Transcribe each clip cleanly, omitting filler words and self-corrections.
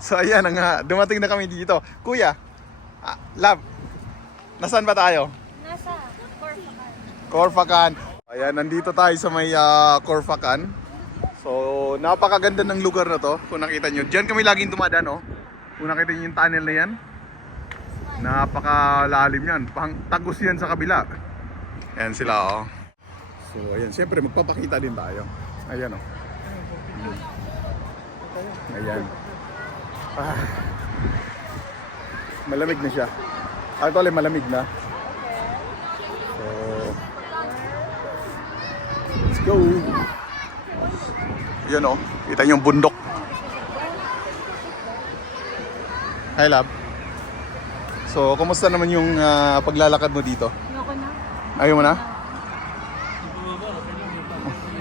So ayan na nga, dumating na kami dito. Kuya, love, nasaan ba tayo? Nasa Corfacan. Corfacan. Ayan, nandito tayo sa may Corfacan. So, napakaganda ng lugar na to. Kung nakita nyo, dyan kami laging dumadaan, oh. Kung nakita nyo yung tunnel na yan, napakalalim yan. Tagos yan sa kabila. Ayan sila, oh. So, ayan, siyempre magpapakita din tayo. Ayan, oh. Ayan. Malamig na siya. Actually, malamig na. So, let's go. Yan o, kita niyo yung bundok. Hi, love. So, kumusta naman yung paglalakad mo dito? Ayoko na. Ayaw mo na?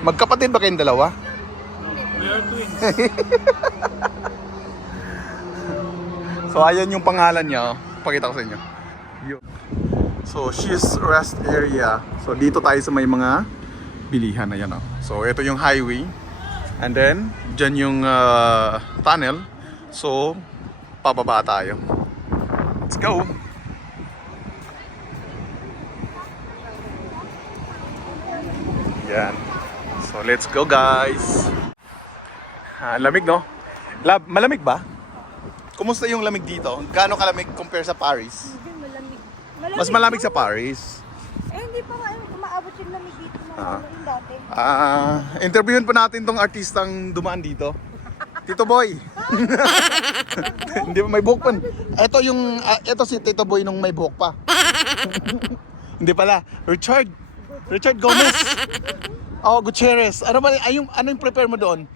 Magkapatid ba kayong dalawa? We are twins. So, ayan yung pangalan niya. Pakita ko sa inyo. So, she's rest area. So, dito tayo sa may mga bilihan. Ayan o. So, ito yung highway. And then, dyan yung tunnel. So, pababa tayo. Let's go! Yan. So, let's go, guys! Lamig, no? Malamig ba? Kumusta yung lamig dito? Gaano kalamig compare sa Paris? Hindi, malamig. Mas malamig sa Paris. Eh, hindi pa nga umaabot yung lamig dito ng yung dati. Interviewin pa natin tong artistang dumaan dito. Tito Boy. Hindi pa may buhok pa. Ito si Tito Boy nung may buhok pa. Hindi pala. Richard Gomez. Oh, Gutierrez. Ano yung prepare mo doon?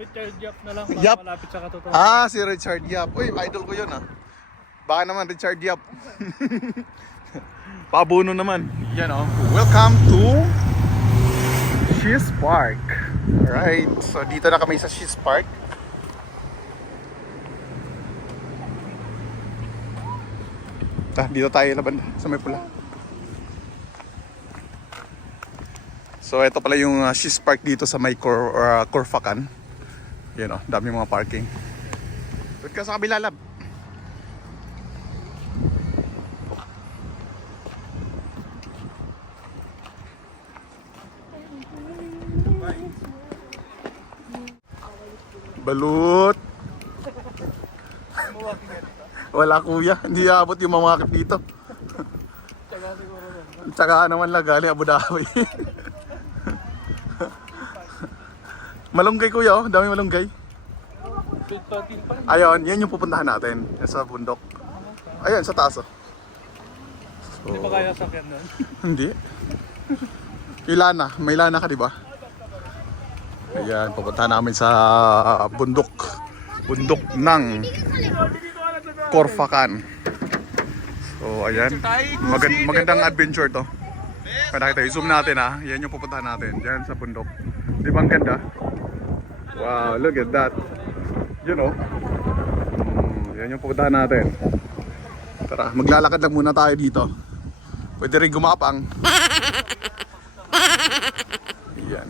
Richard Yap na lang. Yap. Malapit sa katotohanan. Si Richard Yap. Uy, idol ko yun Baka naman Richard Yap. Pabuno naman. Yan Welcome to She's Park. Alright. So dito na kami sa She's Park. Dito tayo laban sa may pula. So ito pala yung She's Park dito sa may Corfacan. Yan dami mga parking. Doon ka sa kabila, lab. Balut. Wala kuya, hindi abot yung mamakit dito. Tsaka naman lang galing Abu Dhabi. Malunggay kuya, dami malunggay. Ayun, yan yung pupuntahan natin sa bundok. Ayun, sa taas. Hindi pa kaya sakyan doon? Hindi. May lana ka, di ba? Ayan, pupuntahan namin sa bundok ng Corfacan. So, ayan. Magandang adventure to. Kaya kita, i-zoom natin Yan yung pupuntahan natin. Diyan sa bundok. Di ba ang ganda? Wow, look at that. Yan yung pupuntahan natin. Tara, maglalakad lang muna tayo dito. Pwede rin gumapang. Yan.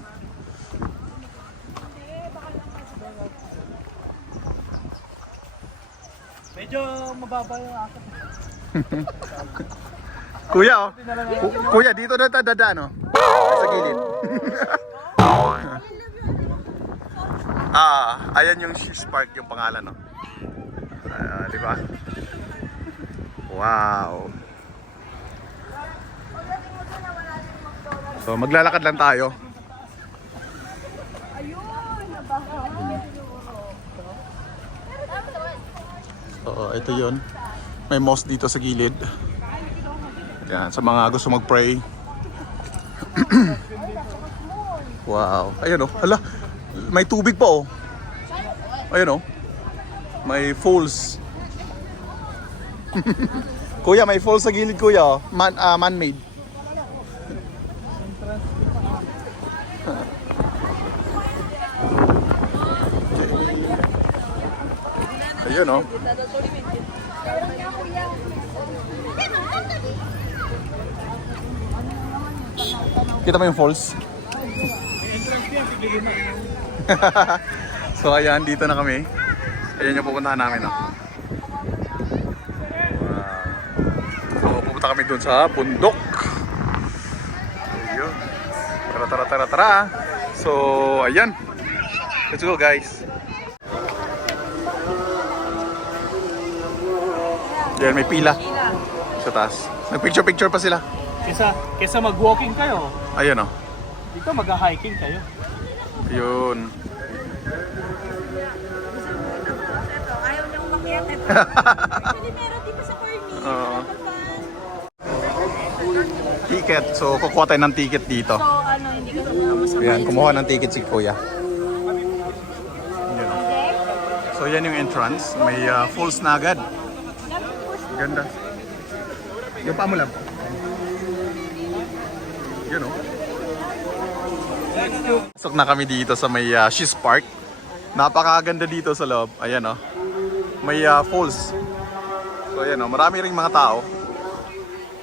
Medyo mababa yung akit. Kuya, Kuya, dito na tayo dadaan, sa gilid. Ayan yung She's Park yung pangalan, di ba? Wow. So maglalakad lang tayo. So ito yun. May mosque dito sa gilid. Yan, sa mga gusto mag-pray. Wow. Ayan hala. May tubig pa Ayan may falls. Kuya, may falls sa gilid kuya man-made. Ayun Kita mo yung falls? May entrance yan, tigil na. So ayan, dito na kami. Ayan yung pupuntahan namin, no? So pupunta kami dun sa bundok. Ayun. Tara. So ayan. Let's go, guys. Ayan, may pila sa taas. Nag-picture pa sila. Kesa mag-walking kayo, Ayan, oh. dito mag-hiking kayo. Ayun. Ayaw niya umakyat. Actually, meron dito sa Corny. Oo. Ticket. So, kukuha tayo ng ticket dito. So, ano, hindi ka na masama. Ayan, kumuha ng ticket si Kuya. Ayan, oh. Okay? So, yan yung entrance. May falls na agad. Ganda. Yung paa mo lang. Yun, oh. Pasok na kami dito sa may She's Park. Napakaganda dito sa loob. Ayan, oh. May falls. So, ayan, oh. Marami ring mga tao.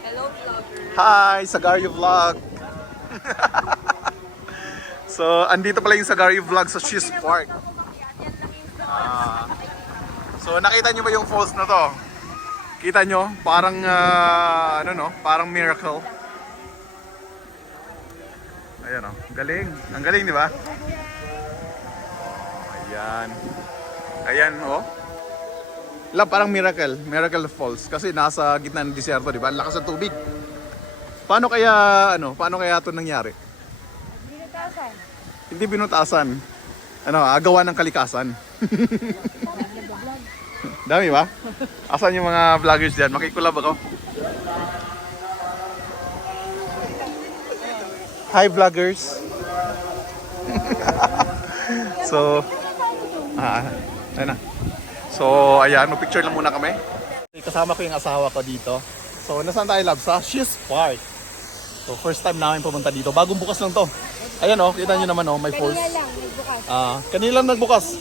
Hello, vlogger. Hi, Sagario Vlog. So, andito pala yung Sagario Vlog sa She's Park. So, nakita nyo ba yung falls na to? Kita nyo? Parang, ano no? Parang miracle. Ayan o. Galing. Ang galing, di ba? Ayan. Ayan, oh. Lab, parang miracle. Miracle Falls. Kasi nasa gitna ng disyerto, di ba? Ang lakas ng tubig. Paano kaya, ito nangyari? Binutasan. Hindi binutasan. Gawa ng kalikasan. Dami ba? Asan yung mga vloggers dyan? Makikulab ako. Hi vloggers. So, ayun na. So, ayan, mag-picture lang muna kami. Kasama ko yung asawa ko dito. So, nasaan tayo, love? Sa She's Park. So, first time namin pumunta dito. Bagong bukas lang to. Ayan oh, kita nyo naman oh, may falls. Kanina lang, nagbukas. Kanina lang nagbukas.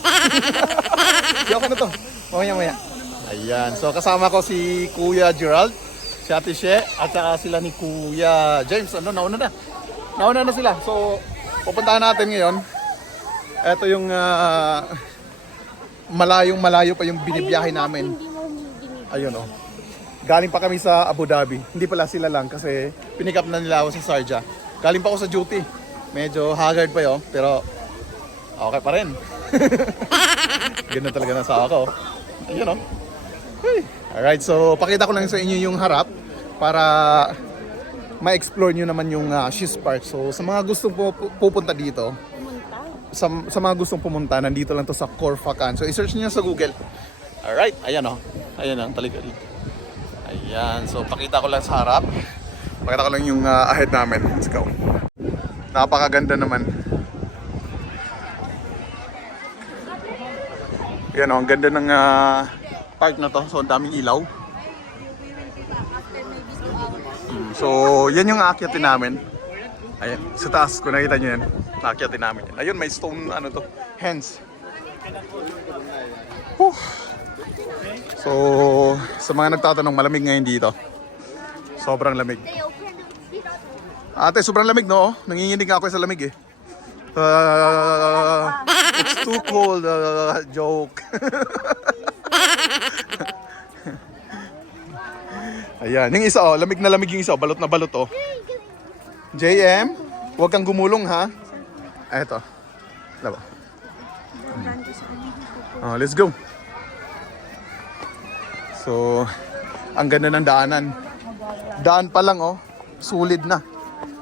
Okay na to. Mamaya. Ayan. So kasama ko si Kuya Gerald, si Ate She, at saka sila ni Kuya James. Nauna na sila. So pupuntahan natin ngayon. Ito yung malayo pa yung binibiyahe namin. Hindi mo humihingi. Ayun oh. Galing pa kami sa Abu Dhabi. Hindi pala sila lang kasi pinick up na nila ako sa Sharjah. Galing pa ako sa duty. Medyo haggard pa yun, pero okay pa rin. Ganda talaga ng asawa ko. Ayun oh. Hey. Alright, so pakita ko lang sa inyo yung harap para ma-explore nyo naman yung She's Park. So sa mga gustong pupunta dito, sa mga gustong pumunta, nandito lang to sa Corfacan. So i-search niyo sa Google. Alright, ayan oh. Ayan oh, talikod. Ayan, so pakita ko lang sa harap. Pakita ko lang yung ahead namin. Let's go. Napakaganda naman. Yan oh, ang ganda ng park na to. So, ang daming ilaw. So, yan yung aakyatin namin. Ayan, sa taas, kung nakita nyo yan, aakyatin namin yan. Ayun, may stone, hands. Whew. So, sa mga nagtatanong, malamig ngayon dito. Sobrang lamig. Ate, sobrang lamig, no? Nanginginig ako sa lamig, eh. It's too cold. Joke. Ayan, yung isa, oh. Lamig na lamig yung isa. Balot na balot, oh. JM, huwag kang gumulong, ha? Eto. Laba. Oh, let's go. So, ang ganda ng daanan. Daan pa lang, oh. Sulit na.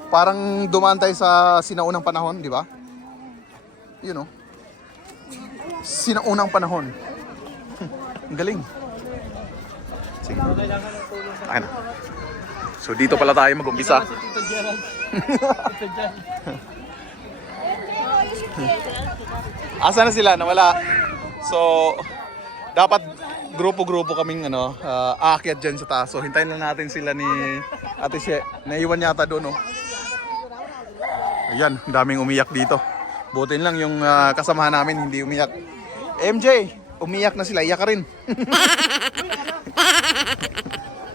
Parang dumaan tayo sa sinaunang panahon, di ba? Yun know, sinaunang panahon. Ang galing. Sige. Ayan na. So dito pala tayo mag-umpisa. Si Tito Gerald. Tito Gerald. Asa na sila? Nawala. So, dapat grupo-grupo kaming aakyat dyan sa taas. So hintayin lang natin sila ni Ate She. Naiwan yata doon, oh. Ayan, daming umiyak dito. Butin lang yung kasamahan namin hindi umiyak. MJ, umiyak na sila, iyak ka rin.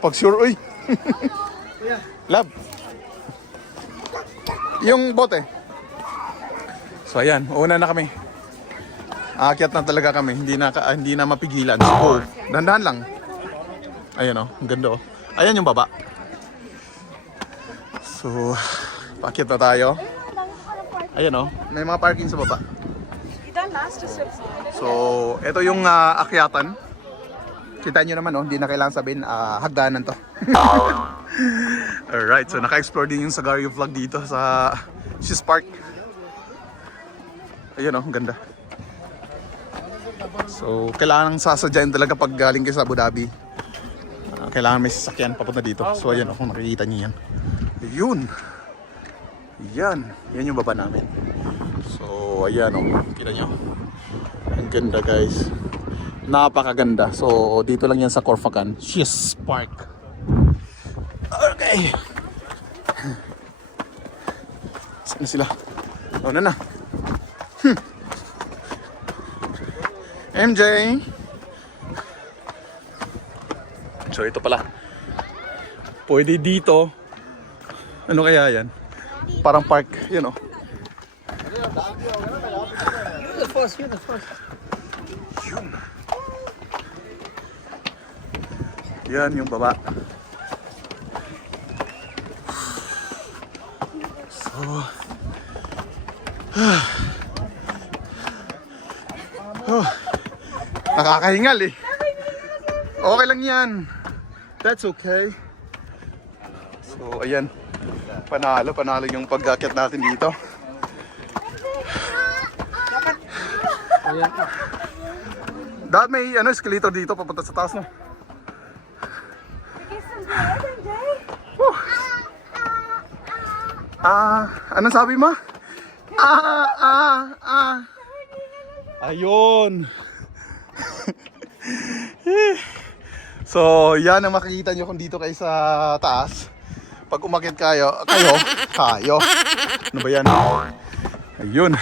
Pag sure, uy. Love. Yung bote. So ayan, una na kami. Aakyat na talaga kami, hindi na mapigilan. So, dahan-dahan lang. Ayan ang ganda oh. Ayan yung baba. So, paakyat na tayo. Ayan may mga parking sa baba. So, ito yung akyatan. Kita nyo naman hindi na kailangan sabihin, hagdanan to. Alright, so naka-explore din yung Sagario Vlog dito sa She's Park. Ayan ganda. So, kailangan sasadyain talaga pag galing kayo sa Abu Dhabi. Kailangan may sasakyan papunta dito. So, ayan kung nakikita niyo yan. Ayun. Yan yung baba namin. So, ayan kita nyo. Ang ganda guys. Napakaganda. So, dito lang yan sa Corfacan. She's Park. Okay. Saan na sila? Na. MJ. So ito pala. Pwede dito. Ano kaya yan? Parang park, Yun. Yan yung baba. So nakakahingal Okay lang yan. That's okay. So, ayan. Panalo yung pag-akyat natin dito. Dapat may escalator dito papunta sa taas, no? Anong sabi mo? Ayun. So, yan ang makikita nyo kung dito kayo sa taas. Pag umakyat kayo. Ano ba yan? Ayun.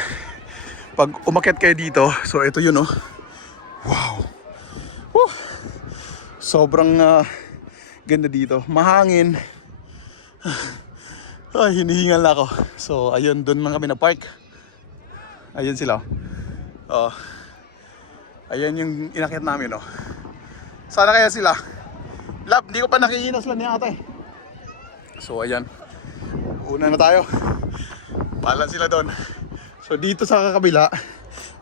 Pag umakyat kayo dito, so ito yun Wow. Woo. Sobrang ganda dito. Mahangin. Ay, hinihingal na ako. So, ayun, doon lang kami na-park. Ayun sila. Ayan yung inakyat namin, Sana kaya sila. Lab, hindi ko pa nakikinas lang ni ate. So, ayan. Una na tayo. Palan sila doon. So, dito sa kakabila,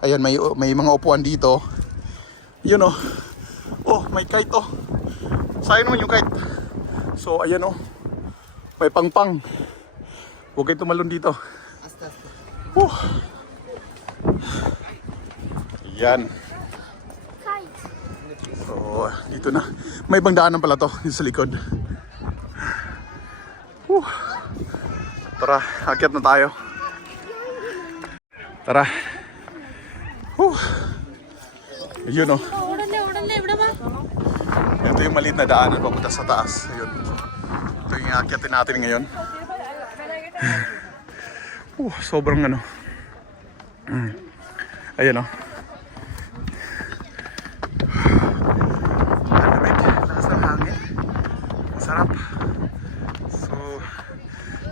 ayan, may mga upuan dito. Yun, may kite, Sayang naman yung kite. So, ayan, may pangpang. Huwag kayo tumalon dito. Yan. So, dito na. May ibang daanan pala to, yung sa likod. Tara, akyat na tayo. Tara. Ayun Ito yung maliit na daanan papunta sa taas. Ayun. Ito yung akyatin natin ngayon. Sobrang Ayan Lakas ng hangin. Masarap. So,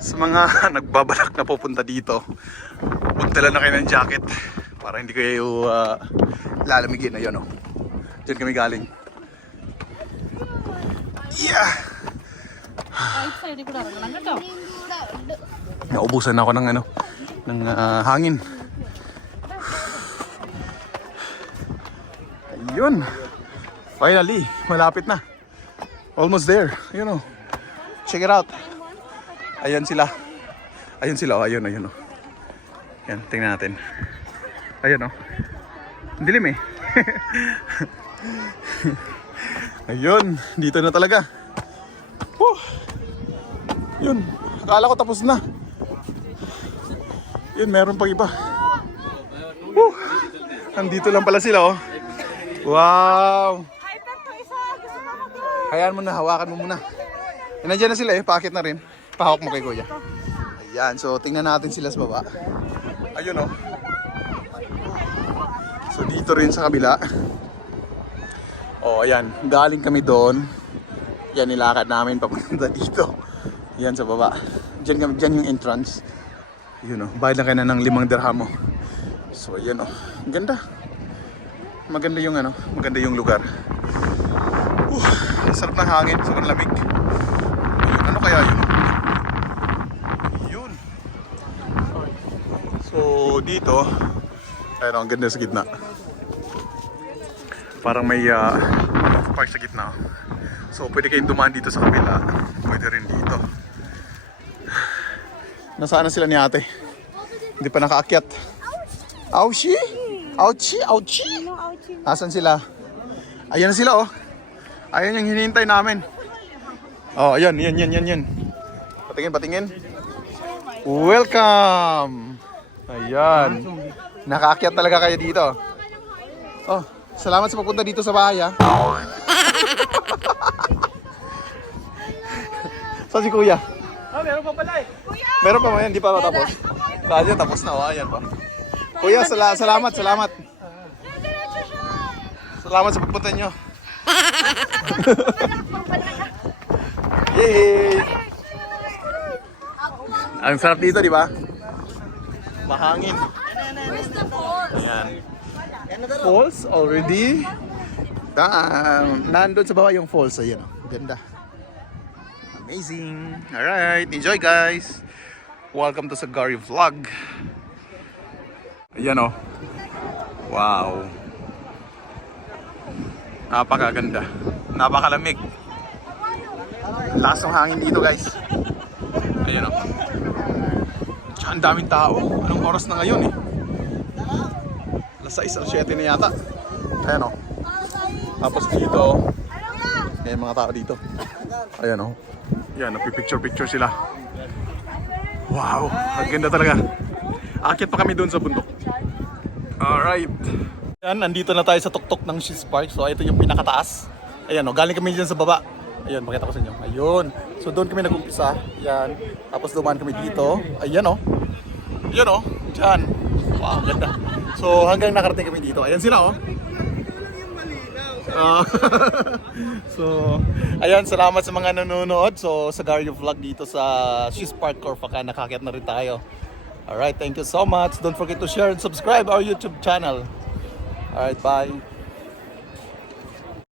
sa mga nagbabalak na pupunta dito, magdala na kayo ng jacket para hindi kayo lalamigin. Ayun Diyan kami galing. Yeah! Naubusan ako ng hangin. Ayun. Finally, malapit na. Almost there. Ayun Check it out. Ayan sila. Ayun, Yan, tingnan natin. Ayun Ang dilim Ayun, dito na talaga. Yun, akala ko tapos na. Yun, meron pang iba. Nandito lang pala sila Wow. Hayaan mo na, hawakan mo muna. Nandiyan na sila paakit na rin. Pahawak mo kay kuya. Ayan, so tingnan natin sila sa baba. Ayun So dito rin sa kabila. Ayan, galing kami doon. Yan, nilakad namin papunta dito. Yan sa baba. Diyan yung entrance. Yun bayad na kayo na ng 5 dirham So ayan ang ganda. maganda yung ano, maganda yung lugar. Sarap ng hangin, sobrang lamig. Ayun, ano kaya yun? Yun. So dito, ayun, ang ganda sa gitna. Parang may park sa gitna. So pwede kayong dumaan dito sa kabila. Pwede rin dito. Nasaan na sila ni ate? Hindi pa nakaakyat. Ouchie! Ouchie! Ouchie! Nasaan sila? Ayan na sila oh. Ayan yung hinihintay namin. Oh, ayan, yan. Patingin. Welcome! Ayan. Nakaakyat talaga kayo dito. Oh, salamat sa pagpunta dito sa bahay ha. Saan si kuya? Meron pa pala eh. Meron pa man, hindi pa tapos. Kaya tapos na, oh, ayan pa. Kuya, salamat. Salamat sa pagpunta nyo. Yay! Ang sarap dito, di ba? Mahangin. Ayan. Falls already. Nandun sa baba yung falls. Ayan, oh. Ganda. Amazing. Alright, enjoy guys. Welcome to Sagari Vlog. Ayan oh. Wow. Napakaganda. Napakalamig. Lakas ng hangin dito guys. Ayan oh. Tsaka ang daming tao. Anong oras na ngayon eh? Alas 6 o 7 na yata. Ayan oh. Tapos dito, may mga tao dito. Ayan oh. Yan, nagpipicture sila. Wow, ang ganda talaga. Akit pa kami doon sa bundok. Alright. Yan, nandito na tayo sa tuktok ng She's Park. So, ito yung pinakataas. Ayan o, galing kami dyan sa baba. Ayan, pakita ko sa inyo. Ayun. So, doon kami nag-umpisa. Yan. Tapos dumaan kami dito. Ayan o. Ayan o. Diyan. Wow, ganda. So, hanggang nakarating kami dito. Ayan sila o. So, ayan, salamat sa mga nanonood. So, sa Gario Vlog dito sa She's Park, Corfacan, nakakit na rin tayo. Alright, thank you so much. Don't forget to share and subscribe our YouTube channel. Alright, bye.